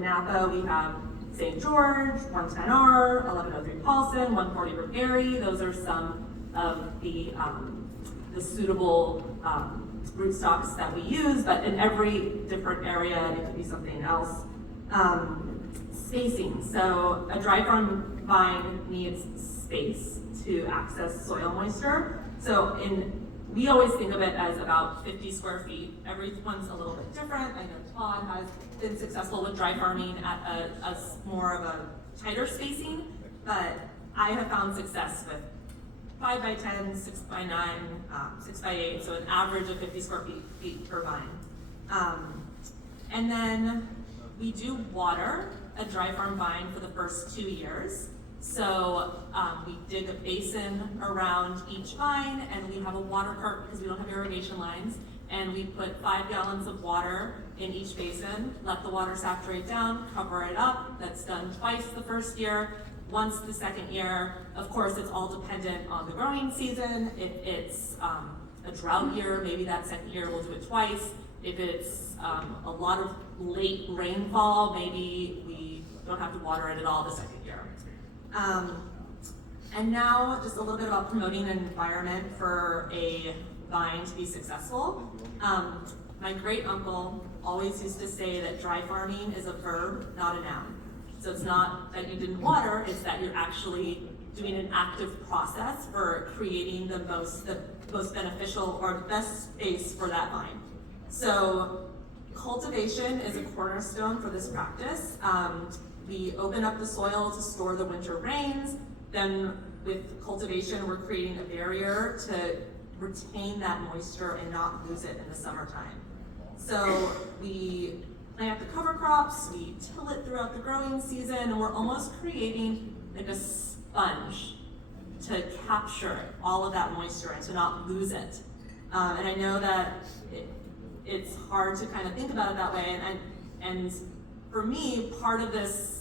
Napa, we have St. George, 110R, 1103 Paulson, 140 Ripari. Those are some of the suitable rootstocks that we use, but in every different area, it could be something else. Spacing. So a dry farm vine needs space to access soil moisture. So we always think of it as about 50 square feet. Everyone's a little bit different. I know Todd has been successful with dry farming at a more of a tighter spacing, but I have found success with 5 by 10, 6 by 9, 6 by 8, so an average of 50 square feet per vine. And then we do water a dry farm vine for the first 2 years. So we dig a basin around each vine, and we have a water cart because we don't have irrigation lines, and we put 5 gallons of water in each basin, let the water saturate down, cover it up. That's done twice the first year. Once the second year, of course, it's all dependent on the growing season. If it's a drought year, maybe that second year we'll do it twice. If it's a lot of late rainfall, maybe we don't have to water it at all the second year. And now just a little bit about promoting an environment for a vine to be successful. My great uncle always used to say that dry farming is a verb, not a noun. So it's not that you didn't water, it's that you're actually doing an active process for creating the most beneficial or the best space for that vine. So cultivation is a cornerstone for this practice. We open up the soil to store the winter rains. Then with cultivation, we're creating a barrier to retain that moisture and not lose it in the summertime. So we plant the cover crops, we till it throughout the growing season, and we're almost creating like a sponge to capture all of that moisture and to not lose it. And I know that it's hard to kind of think about it that way, and for me, part of this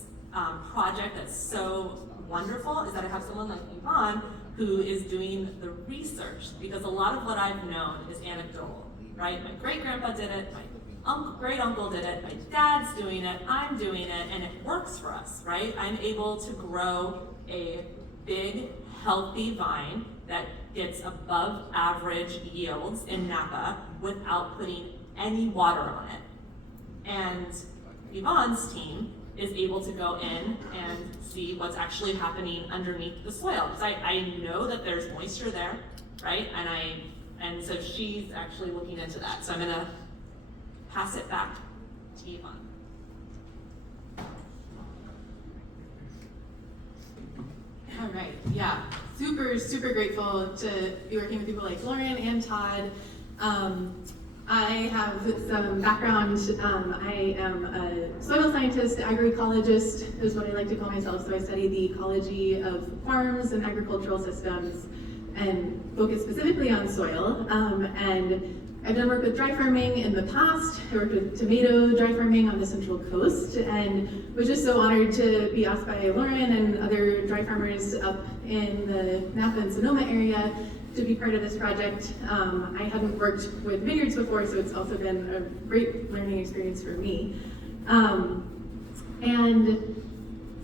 project that's so wonderful is that I have someone like Yvonne who is doing the research, because a lot of what I've known is anecdotal, right? My great-grandpa did it, my great-uncle did it, my dad's doing it, I'm doing it, and it works for us, right? I'm able to grow a big, healthy vine that gets above average yields in Napa without putting any water on it. And Yvonne's team is able to go in and see what's actually happening underneath the soil. Because I know that there's moisture there, right? And so she's actually looking into that. So I'm gonna pass it back to Yvonne. All right, yeah, super grateful to be working with people like Lauren and Todd. I have some background. I am a soil scientist, agroecologist is what I like to call myself. So I study the ecology of farms and agricultural systems and focus specifically on soil. And I've done work with dry farming in the past. I worked with tomato dry farming on the Central Coast, and was just so honored to be asked by Lauren and other dry farmers up in the Napa and Sonoma area to be part of this project. I hadn't worked with vineyards before, so it's also been a great learning experience for me. And